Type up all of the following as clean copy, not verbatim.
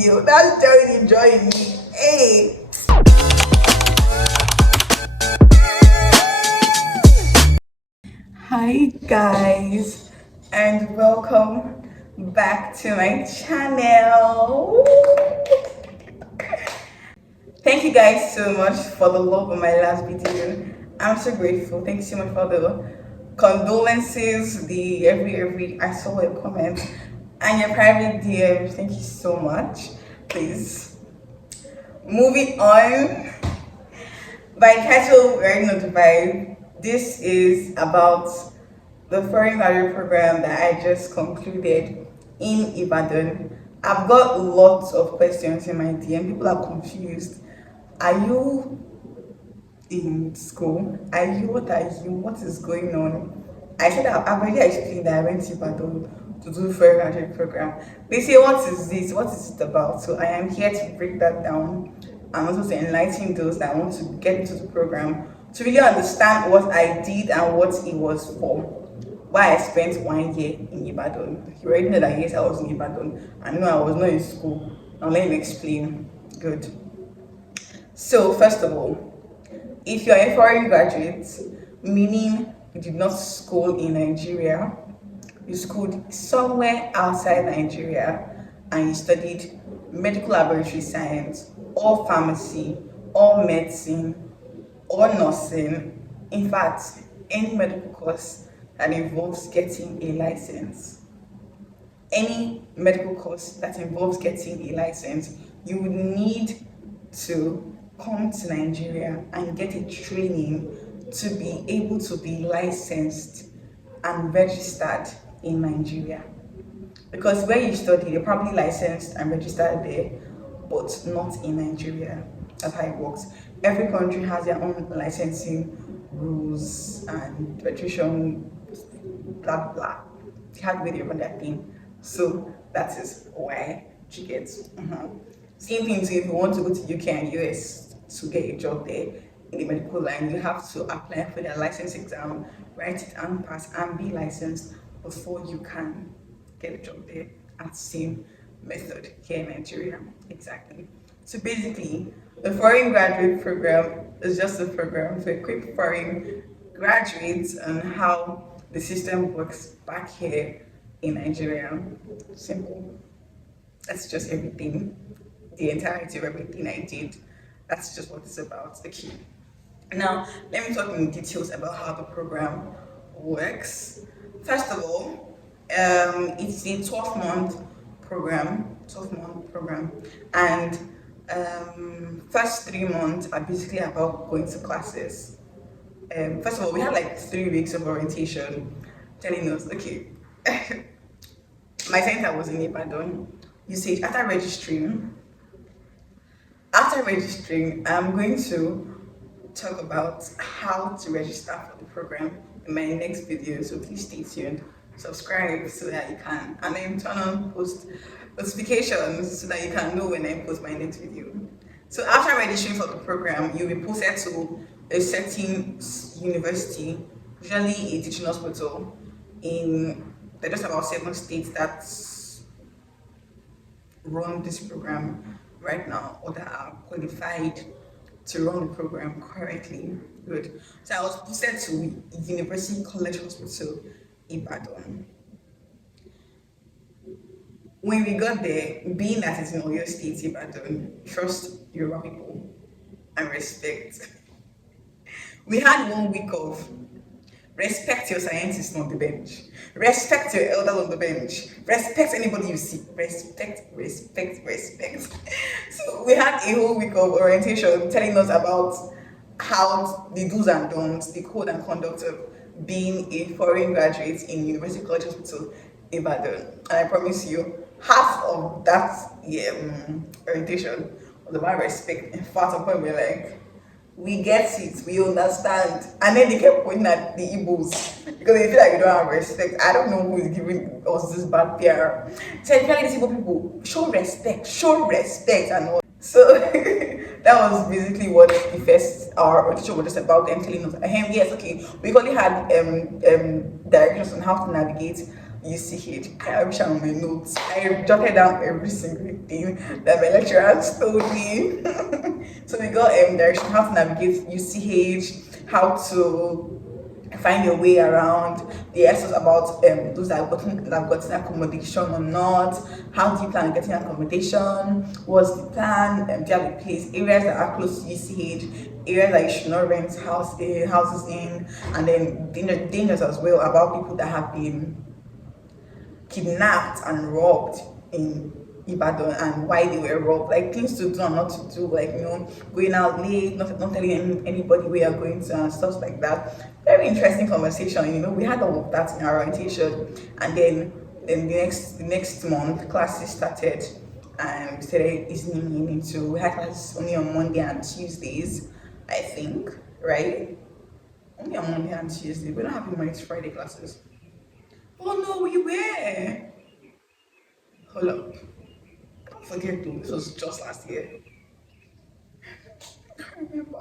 video. That's join me. Hey. Hi guys, and welcome back to my channel. Thank you guys so much for the love on my last video. I'm so grateful. Thank you so much for the condolences, the every I saw your comments and your private DMs. Thank you so much. Please. Moving on. By title, we already know the vibe. This is about the foreign graduate program that I just concluded in Ibadan. I've got lots of questions in my DM. People are confused. Are you in school? Are you? What are you? What is going on? I said I've already explained that I went to Ibadan to do the foreign graduate program. They say, what is this? What is it about? So I am here to break that down and also to enlighten those that want to get into the program to really understand what I did and what it was for. Why I spent 1 year in Ibadan. You already know that yes, I was in Ibadan. I know I was not in school. Now let me explain. Good. So first of all, if you're a foreign graduate, meaning you did not school in Nigeria, you schooled somewhere outside Nigeria and you studied medical laboratory science or pharmacy or medicine or nursing, in fact, any medical course that involves getting a license. Any medical course that involves getting a license, you would need to come to Nigeria and get a training to be able to be licensed and registered in Nigeria. Because where you study, you're probably licensed and registered there, but not in Nigeria. That's how it works. Every country has their own licensing rules and registration, blah blah. They have way they run that thing. So that is why you get. Same thing too, if you want to go to UK and US to get a job there in the medical line, you have to apply for their license exam, write it and pass and be licensed before you can get a job there. At the same method here in Nigeria. Exactly. So basically, the foreign graduate program is just a program to equip foreign graduates on how the system works back here in Nigeria. Simple. That's just everything. The entirety of everything I did. That's just what it's about. Okay. Now, let me talk in details about how the program works. First of all, it's a 12-month program, and first 3 months are basically about going to classes. First of all, we had like 3 weeks of orientation, telling us, okay, my center was in Ibadan. UCH, after registering, I'm going to talk about how to register for the program in my next video, so please stay tuned. Subscribe so that you can, and then turn on post notifications so that you can know when I post my next video. So after registering for the program, you'll be posted to a certain university, usually a teaching hospital. There are just about 7 states that run this program right now, or that are qualified to run the program currently. Good. So I was posted to University College Hospital, Ibadan. When we got there, being that it's in Oyo State, Ibadan, trust Yoruba people and respect. We had 1 week of respect your scientists on the bench, respect your elders on the bench, respect anybody you see, respect. So we had a whole week of orientation telling us about how the do's and don'ts, the code and conduct of being a foreign graduate in University College Hospital, Ibadan. And I promise you, half of that orientation was about respect. In fact, at point we're like, we get it, we understand. And then they kept pointing at the Igbos because they feel like we don't have respect. I don't know who is giving us this bad PR. So I feel like these Igbo people, show respect and all. So that was basically what the first our teacher was just about, them telling us, yes, okay, we only had directions on how to navigate UCH. I wish I on my notes. I jotted down every single thing that my lecturers told me. So we got direction how to navigate UCH, how to find your way around. They asked us about those that have gotten accommodation or not. How do you plan on getting accommodation? What's the plan? Do you have a place? Areas that are close to UCH, areas that you should not rent houses in, and then dangers as well about people that have been kidnapped and robbed in Ibadan and why they were robbed, like things to do and not to do, like going out late, not telling anybody where you're going to and stuff like that. Very interesting conversation. We had all of that in our orientation, and then the next month classes started, and we started easing into. We had classes only on Monday and Tuesdays, I think, right? Only on Monday and Tuesday. We don't have any Monday to Friday classes. Oh no, we were. Hold up. Don't forget though, this was just last year. I can't remember.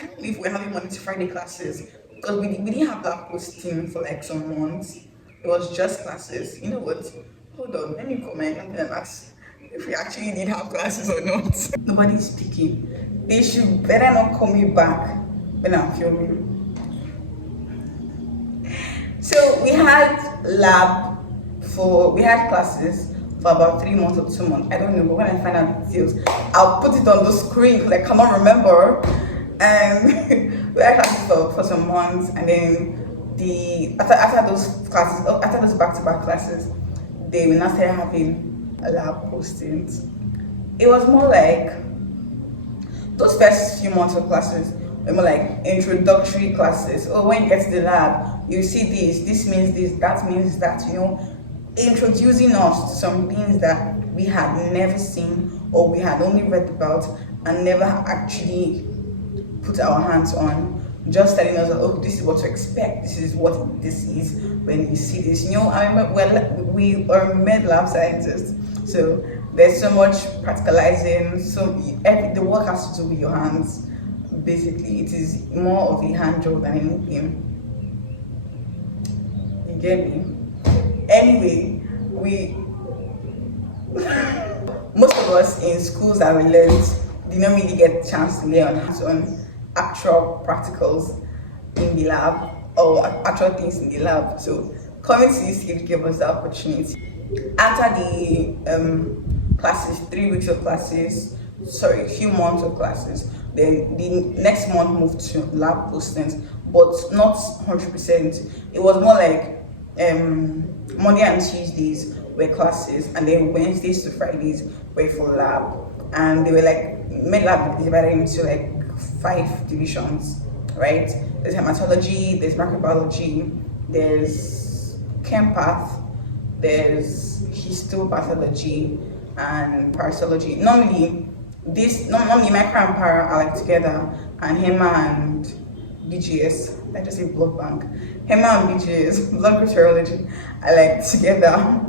I don't know if we're having Monday to Friday classes because we didn't have that posting for like some months. It was just classes. You know what? Hold on, let me comment and then ask if we actually did have classes or not. Nobody's speaking. They should better not call me back when I'm filming. So we had classes for about 3 months or 2 months. I don't know, but when I find out the details, I'll put it on the screen because I cannot remember. And we had classes for some months, and then after those back-to-back classes, they will now start having lab postings. It was more like those first few months of classes were more like introductory classes. Oh, when you get to the lab, you see this means this, that means that, introducing us to some things that we had never seen or we had only read about and never actually put our hands on. Just telling us, oh, this is what to expect, this is what this is when you see this. I remember we are med lab scientists, so there's so much practicalizing, so the work has to do with your hands. Basically, it is more of a hand job than anything. You get me? Anyway, most of us in schools that we learned did not really get a chance to lay on hands-on actual practicals in the lab or actual things in the lab. So coming to UCH gave us the opportunity. After the classes, 3 weeks of classes, a few months of classes, then the next month moved to lab postings, but not 100%. It was more like Monday and Tuesdays were classes, and then Wednesdays to Fridays were for lab. And they were like med lab divided into like 5 divisions, right? There's hematology, there's microbiology, there's chem path, there's histopathology and parasitology. Normally micro and para are like together, and hema and BGS, I just say blood bank. Hema and BGS, blood group serology, are like together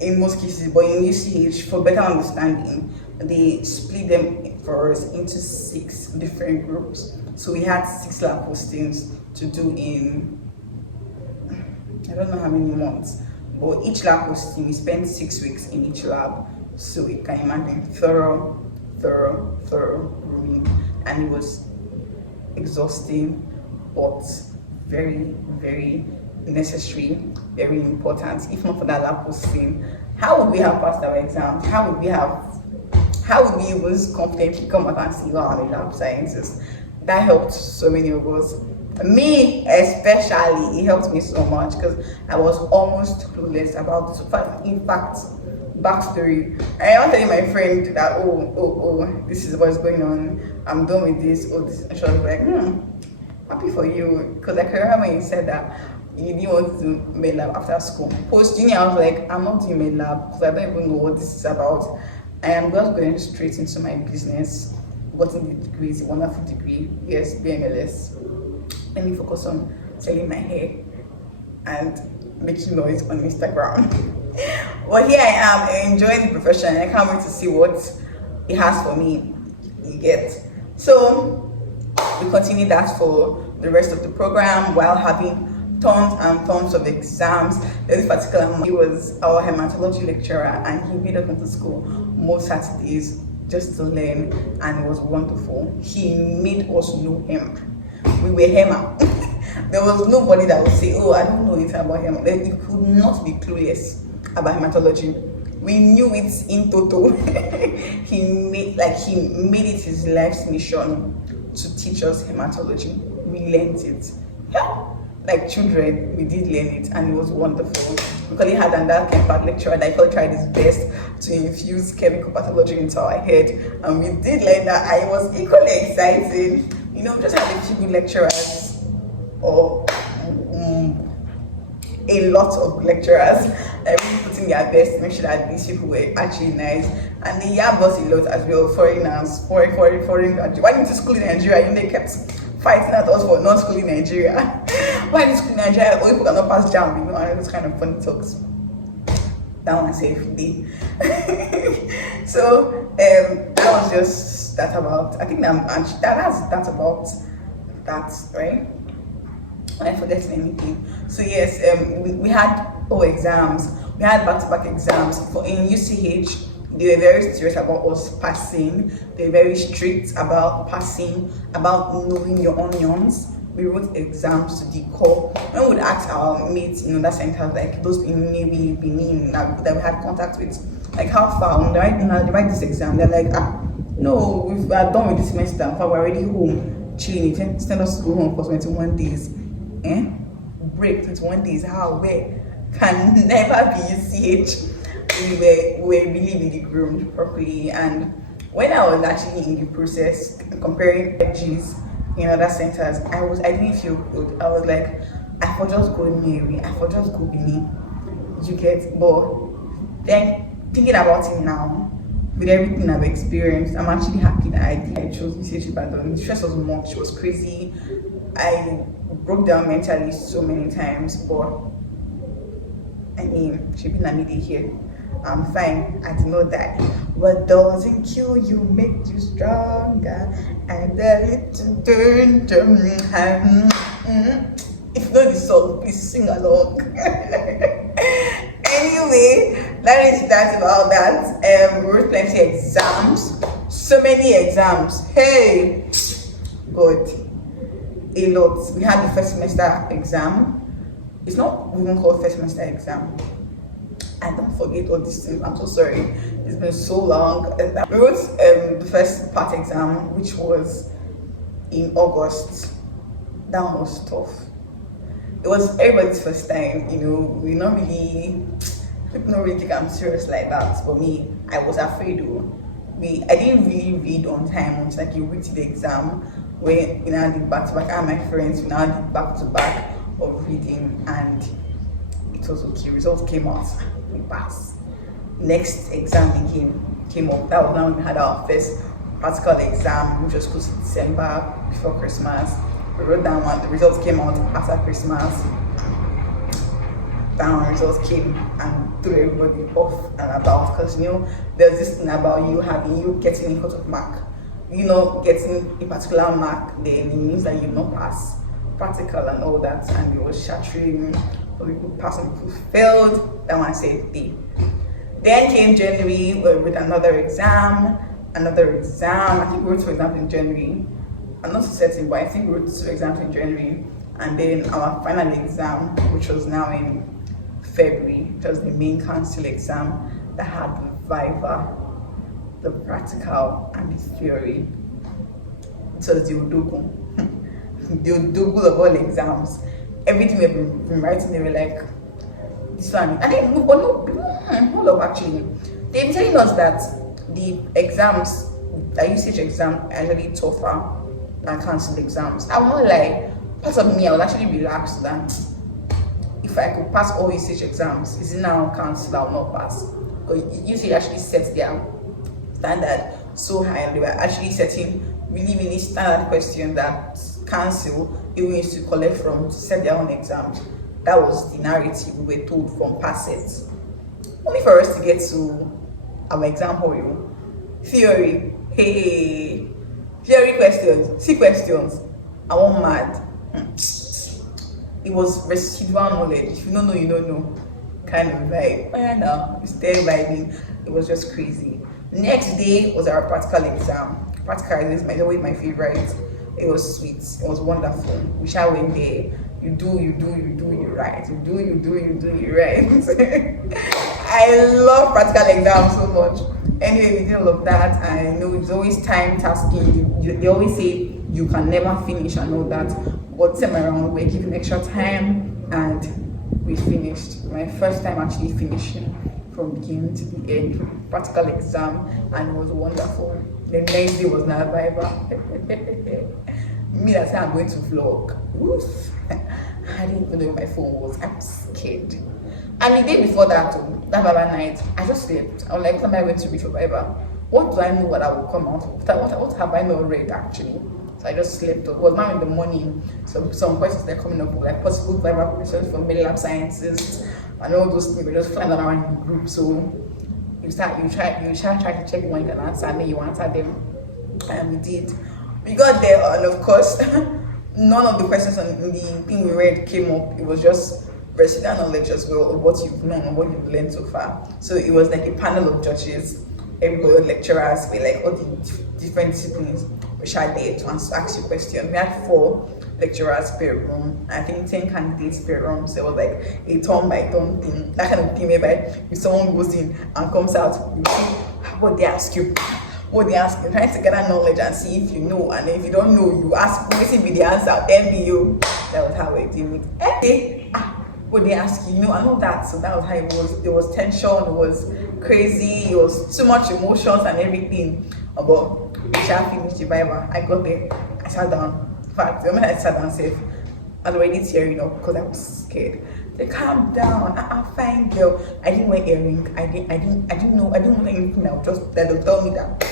in most cases, but in UCH, for better understanding, they split them for us into 6 different groups. So we had 6 lab postings to do in, I don't know how many months, but each lab posting, we spent 6 weeks in each lab. So you can imagine thorough rooming, and it was exhausting, but very, very necessary, very important. If not for that lab posting, how would we have passed our exams? How would we even confidently come out and say, "Wow, I'm a lab scientist"? That helped so many of us. Me especially, it helped me so much because I was almost clueless about this. In fact, backstory, I was telling my friend that oh, this is what's going on, I'm done with this, this, and she was like, happy for you, because I can remember when you said that you didn't want to do med lab after school. Post uni, I was like, I'm not doing med lab because I don't even know what this is about. I am just going straight into my business. Gotten the degree, it's a wonderful degree, yes, BMLS. Let me focus on selling my hair and making noise on Instagram. Well, here I am enjoying the profession. I can't wait to see what it has for me. You get. So we continue that for the rest of the program while having tons and tons of exams. There's this particular man, he was our hematology lecturer, and he made us into school most Saturdays just to learn, and it was wonderful. He made us know him. We were HEMA. There was nobody that would say, "Oh, I don't know anything about him." You could not be clueless about hematology. We knew it in total. he made it his life's mission to teach us hematology. We learned it. Yeah. Like children, we did learn it, and it was wonderful. We he had another chemical lecturer that he tried his best to infuse chemical pathology into our head, and we did learn that. I was equally excited. Just had a few good lecturers, or a lot of lecturers that really put in their best to make sure that these people were actually nice, and they have us a lot as well. Foreigners, foreign. Why didn't you school in Nigeria? They kept fighting at us for not school in Nigeria. Why did school in Nigeria? Or people cannot pass jam, and those kind of funny talks. That one I say every day. So that was just that about. I think that's about that, right? Am I forgetting anything? So yes, we had exams. We had back-to-back exams. In UCH, they were very serious about us passing. They were very strict about passing, about knowing your onions. We wrote exams to the core. When we would ask our mates in other centers, like those in maybe Benin that we had contact with, like how far they write this exam, they're like, no, we are done with this semester. We're already home, chilling. Send us to go home for 21 days. Break 21 days. How? Where? Can never be UCH. We were really, really groomed properly. And when I was actually in the process comparing FGs in other centers, I didn't feel good. I was like, I could just go Navy, I could just go Benin. You get, but then thinking about it now, with everything I've experienced, I'm actually happy that I chose UCH IBADAN. The stress was much, it was crazy. I broke down mentally so many times, but I mean, she been a lady here. I'm fine. I know that what doesn't kill you makes you stronger. And if you know the song, please sing along. Anyway, that is that about that. We wrote plenty exams. So many exams. Hey, God, a lot. We had the first semester exam. It's not even called first semester exam. I don't forget all these things. I'm so sorry. It's been so long. We wrote the first part exam, which was in August. That one was tough. It was everybody's first time. People don't really think I'm serious like that. For me, I was afraid though. I didn't really read on time until you read the exam. When I did back to back, I and my friends now did back to back of reading, and it was okay. Results came out. We passed. Next exam came up. That was when we had our first practical exam, which was close to December before Christmas. We wrote down one. The results came out after Christmas. Down results came and threw everybody off and about, because there's this thing about you getting a cut of mark. Getting a particular mark, then it means that you not pass practical and all that, and it was shattering. So people passed and people failed. That one said D. Then came January with another exam. I think we wrote 2 exams in January. I'm not certain, but I think we wrote 2 exams in January. And then our final exam, which was now in February, which was the main council exam that had the viva, the practical, and the theory. It was the Odogu. The Odogu of all exams. Everything we've been writing, they were like, this one. And then, hold up, actually. They've been telling us that the exams, the UCH exam, are actually tougher than council exams. I won't lie, part of me, I was actually relaxed that if I could pass all UCH exams, is it now council I will not pass? Because UCH actually sets their standard so high. They were actually setting really, really standard questions that council even used to collect from to set their own exams. That was the narrative we were told from past sets. Only for us to get to our example, theory. Hey, theory questions, see questions. I want mad. it was residual knowledge. If you don't know, you don't know. Kind of vibe. Oh yeah, no, it's there vibing. It was just crazy. Next day was our practical exam. Practical is always my favorite. It was sweet. It was wonderful. We shall went there. You do, you right. You do, you right. I love practical exams so much. Anyway, we did all of that. I know it's always time tasking. They always say you can never finish and all that. But time around, we're giving extra time and we finished. My first time actually finishing from beginning to the end, practical exam, and it was wonderful. The next day was not Viber. Me, that's how I'm going to vlog. Oof. I didn't even know where my phone was. I'm scared. And the day before that Viber night, I just slept. I was like, somebody went to read for Viber. What do I know what I will come out? What have I not read actually? So I just slept. It was now in the morning. So some questions they're coming up, like possible Viber questions for middle lab sciences and all those things. We just flying around in the group. So you try to check one you can answer, and then you answer them. And we did. We got there, and of course, none of the questions on the thing we read came up. It was just residual knowledge as well of what you've known and what you've learned so far. So it was like a panel of judges. Everybody, lecturers, we like all the different disciplines, which are there to ask you questions. We had 4 lecturers per room. I think 10 candidates per room. So it was like a turn by turn thing. That kind of thing whereby if someone goes in and comes out, you see what they ask you. What they ask you, trying to gather knowledge and see if you know, and if you don't know, you ask, waiting be the answer, then be you. That was how we did it. What they ask you, and all that. So that was how it was. There was tension, it was crazy, it was too much emotions and everything. But we shall finish the Bible. I got there, I sat down. In fact, the moment I sat down safe, I was already tearing up because I was scared. They calm down. Fine girl. I didn't wear earring. I didn't know. I didn't want anything. I would just let them tell me that.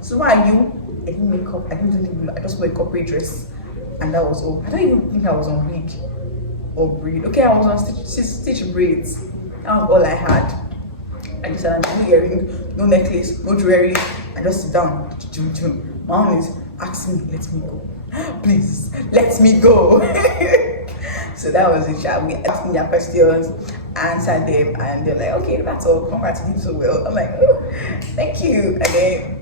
So why are you? I didn't make up. I didn't do anything. I just wore a corporate dress, and that was all. I don't even think I was on wig or braid. Okay, I was on stitch braids. That was all I had. I just had no earring, no necklace, no jewelry. I just sit down. My mom is asking me, let me go. Please, let me go. So that was it. We asked me their questions, answered them, and they're like, okay, that's all. Congrats, you did so well. I'm like, oh, thank you. And then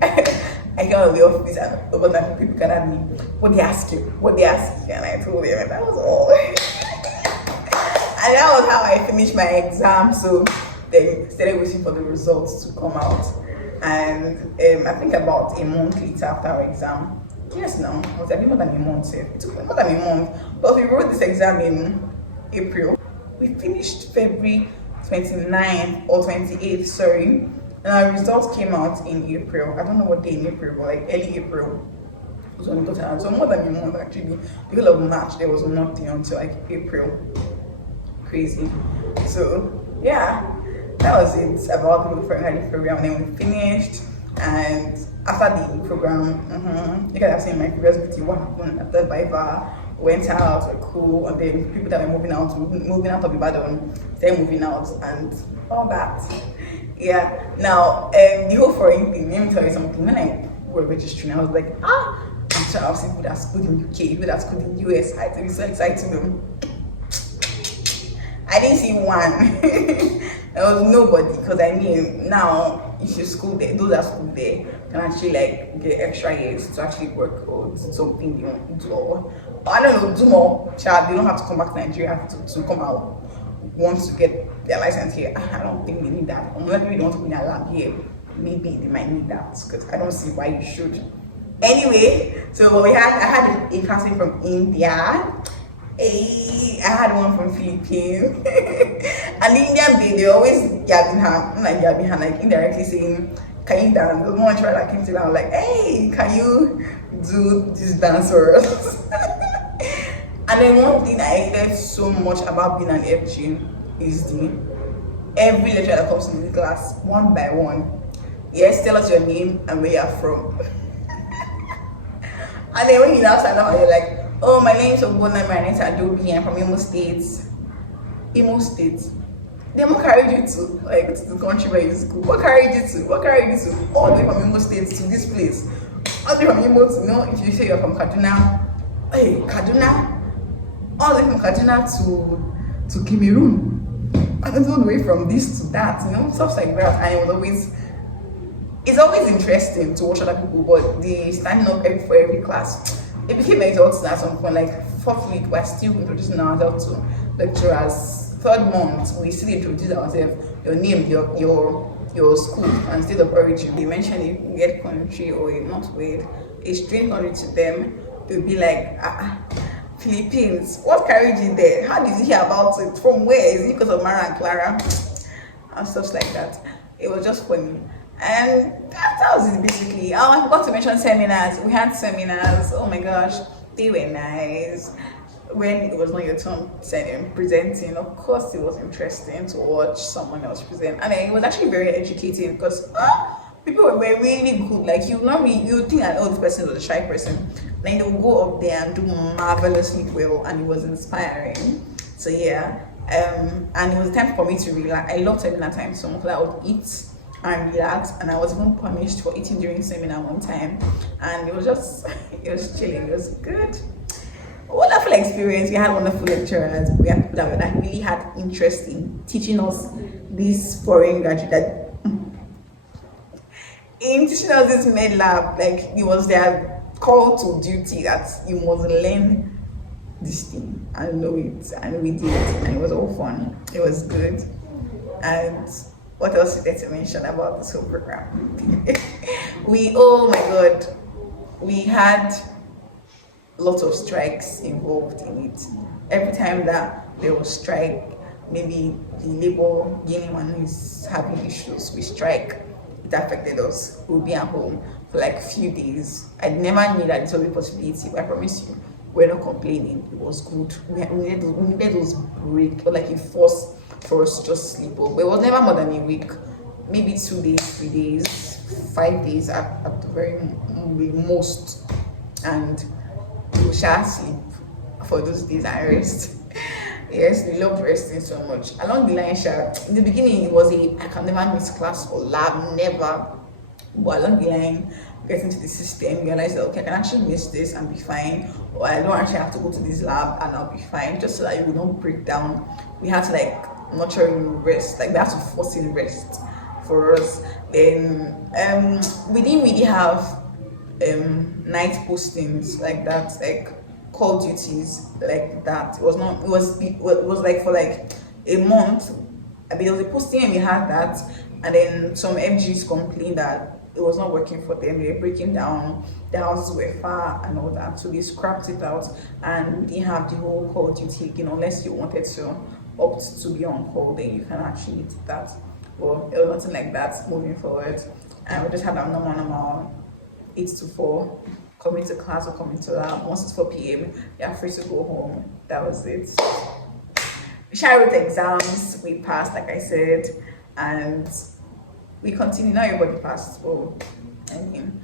I got out of the office and over my people can at me. What they ask you? What they ask you? And I told them, and that was all. And that was how I finished my exam. So then started waiting for the results to come out. And I think about a month later after our exam. Yes, no, it was a bit more than a month. It took more than a month. But we wrote this exam in April. We finished February 29th or 28th, sorry. And our results came out in April. I don't know what day in April, but like early April. It was when it got out. So more than a month actually. Because of March, there was nothing until like April. Crazy. So yeah, that was it about the program. And then we finished. And after the program, you guys have seen my previous video what happened after Viva, went out, were cool, and then people that were moving out of Ibadan, they're moving out and all that. Yeah. Now the whole foreign thing, let me tell you something. When I were registering, I was like, I'm sure I'll see people that's good in UK, people that's good in US. I was so excited. I didn't see one. There was nobody, because I mean now if you school there, those that school there can actually like get extra years to actually work or something you want to do, or I don't know, do more. Child, they don't have to come back to Nigeria to come out once to get their license here. I don't think they need that. Unless maybe they want to be in a lab here, maybe they might need that, because I don't see why you should. Anyway, so I had a classmate from India. I had one from Philippines. And the Indian they always gabbing her, not gabbing her, like indirectly saying, can you dance? The one tried that came to me, I was like, hey, can you do this dance for us? And then one thing I hated so much about being an FG is every lecturer that comes into the class, one by one, yes, tell us your name and where you're from. And then when you now stand up and you're like, oh, my name is Obona, my name is Adobe, I'm from Imo State. Imo State. Then what carried you to the country where you school? What carried you to? All the way from Imo State to this place. All the way from Imo to, if you say you're from Kaduna, hey, Kaduna, all the way from Kaduna to Cameroon. I don't know, way from this to that, stuff like that. And it's always interesting to watch other people, but the standing up for every class, it became exhausting at some point. Like fourth week, we're still introducing ourselves to lecturers. Third month, we still introduce ourselves, your name, your school and state of origin. They mention a weird country or a not weird, a strange country to them. They'll be like, Philippines, what carried you there? How did you hear about it? From where? Is it because of Mara and Clara? And stuff like that. It was just funny. And that was it basically. Oh, I forgot to mention seminars. We had seminars. Oh my gosh, they were nice. When it was not your turn presenting, of course it was interesting to watch someone else present. And it was actually very educating because people were really good. Like you think that this person was a shy person. Then they would go up there and do marvelously well, and it was inspiring. So yeah. And it was time for me to relax. I loved seminar time so much that I would eat and relax, and I was even punished for eating during seminar one time, and it was chilling. It was good. Wonderful experience. We had wonderful lecturers. We had people that really had interest in teaching us this foreign graduate, in teaching us this med lab. Like it was their call to duty that you must learn this thing and know it, and we did, and it was all fun. It was good. And what else is there to mention about this whole program? Oh my god, we had lots of strikes involved in it. Every time that there was strike, maybe the labor union one is having issues, we strike. It affected us. We'll be at home for like a few days. I never knew that this was a possibility, but I promise you, we're not complaining. It was good. We needed those break, or like a force for us to just sleep over. It was never more than a week, maybe 2 days, 3 days, 5 days at the very most. And we shall sleep for those days and rest. Yes, we loved resting so much. Along the line, in the beginning, it was I can never miss class or lab, never. But along the line, get into the system, realize that okay, I can actually miss this and be fine, or I don't actually have to go to this lab and I'll be fine, just so that you don't break down. We had to like nurture rest, like we had to force in rest for us. Then we didn't really have night postings like that, like call duties like that. It was like for like a month. I mean, there was a posting and we had that, and then some FGs complained that it was not working for them. They were breaking down, the houses were far and all that, so they scrapped it out, and we didn't have the whole call duty again unless you wanted to opt to be on call. Then you can actually do that. Well, it was nothing like that moving forward, and we just had our normal 8 to 4, coming to class or coming to lab. Once it's 4 p.m, you're free to go home. That was it. We wrote exams, we passed, like I said, and we continued. Not everybody passed, but I mean,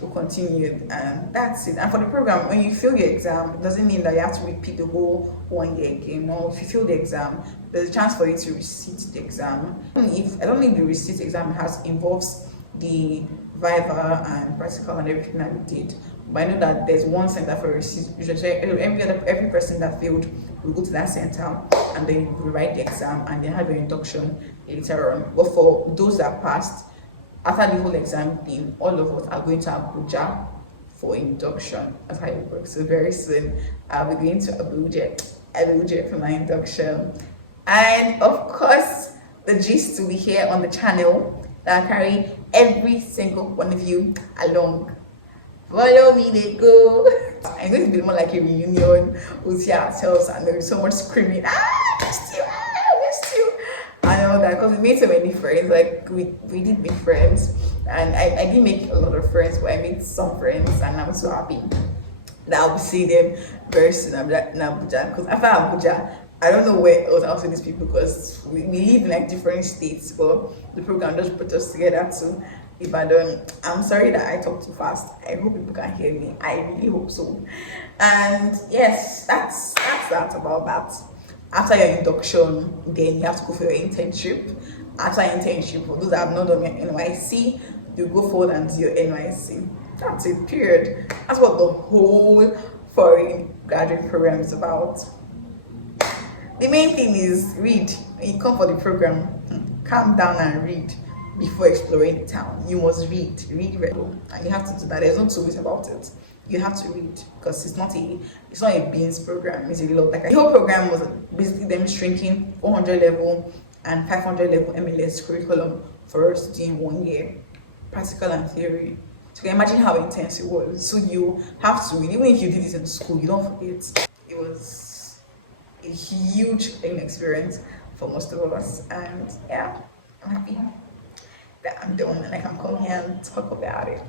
we continued, and that's it. And for the program, when you fail your exam, it doesn't mean that you have to repeat the whole 1 year again. No, if you fail the exam, there's a chance for you to resit the exam. I don't think the resit exam involves the Viva and practical and everything that we did, but I know that there's one center for receipt. Every person that failed will go to that center and then you rewrite the exam and then have your induction later on. But for those that passed, after the whole exam thing, all of us are going to Abuja for induction. That's how it works. So very soon I'll be going to Abuja for my induction. And of course, the gist will be here on the channel that I carry every single one of you along. Follow me, they go. I'm going to be more like a reunion. We'll see ourselves and there'll be so much screaming. I missed you, I missed you. I know that because we made so many friends. Like we did make friends, and I didn't make a lot of friends, but I made some friends, and I'm so happy that I'll be seeing them very soon in Abuja. Because after Abuja, I don't know where else I'll see these people, because we live in like different states, but the program just put us together to Ibadan. I'm sorry that I talk too fast. I hope people can hear me. I really hope so. And yes, that's that about that. After your induction, then you have to go for your internship. After your internship, for those that have not done your NYC, you go forward and do your NYC. That's it, period. That's what the whole foreign graduate program is about. The main thing is read. When you come for the program, calm down and read before exploring the town. You must read, and you have to do that. There's no two ways about it. You have to read because it's not a beans program. It's a lot. Like the whole program was basically them shrinking 400 level and 500 level MLS curriculum for us to do in 1 year, practical and theory. So you can imagine how intense it was. So you have to read. Even if you did it in school, you don't forget. It was a huge learning experience for most of us, and yeah, I'm happy that I'm done and I can come here and talk about it.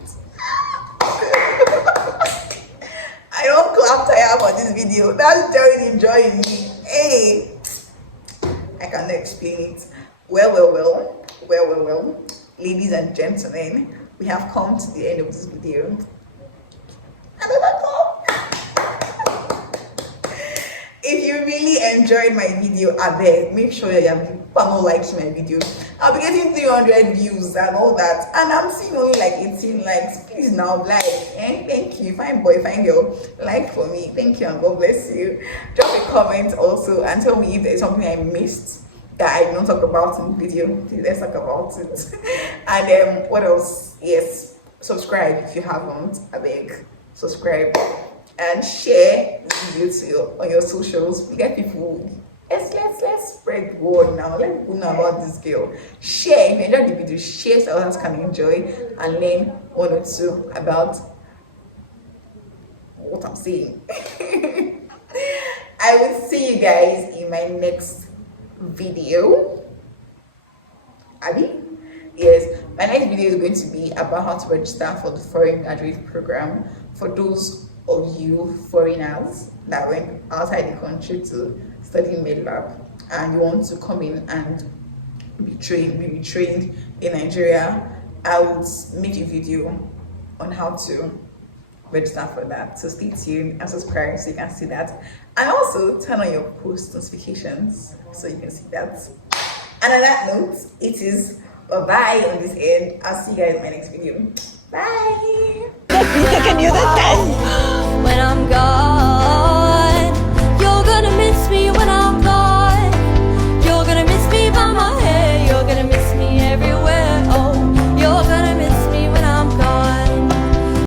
I don't clap tire for this video. That's Joey enjoying me. Hey, I cannot explain it. Well. Ladies and gentlemen, we have come to the end of this video. If you really enjoyed my video, I beg, make sure that you are liking my video. I'll be getting 300 views and all that, and I'm seeing only like 18 likes. Please now like, thank you, fine boy, fine girl, like for me, thank you, and God bless you. Drop a comment also and tell me if there's something I missed that I did not talk about in the video. Please, let's talk about it. And what else? Yes, subscribe if you haven't. I beg, subscribe and share this video on your socials. We get people. Let's spread the word now. Let's know about this girl. Share if you enjoyed the video. Share so others can enjoy and learn one or two about what I'm saying. I will see you guys in my next video. Abby? Yes, my next video is going to be about how to register for the foreign graduate program for those of you foreigners that went outside the country to study medlab and you want to come in and be retrained in Nigeria. I would make a video on how to register for that, so stay tuned and subscribe so you can see that, and also turn on your post notifications so you can see that. And on that note, it is bye on this end. I'll see you guys in my next video. Bye. When I'm gone.